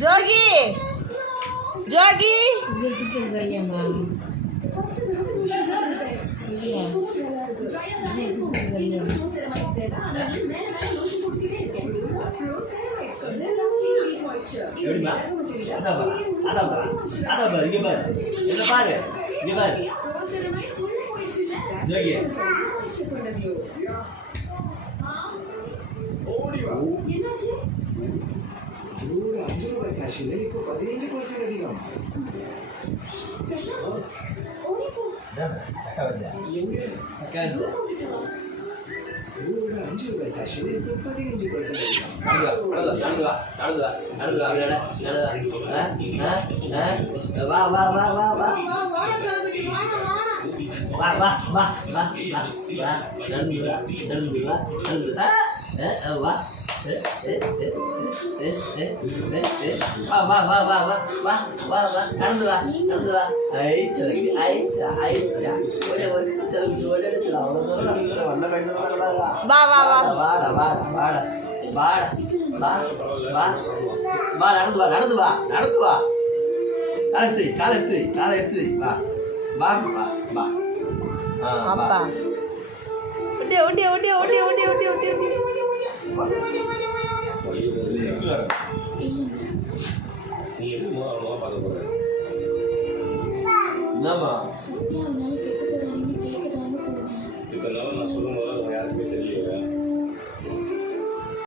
ஜோகி ஜோகி அப்பா ஓடி ஓடி ஓடி ஓடி ஓடி ஓடி ஓடி நீ எப்படி மூணாவது பார்க்க போற? என்னம்மா இத்தனை நாள் நான் சொல்லும்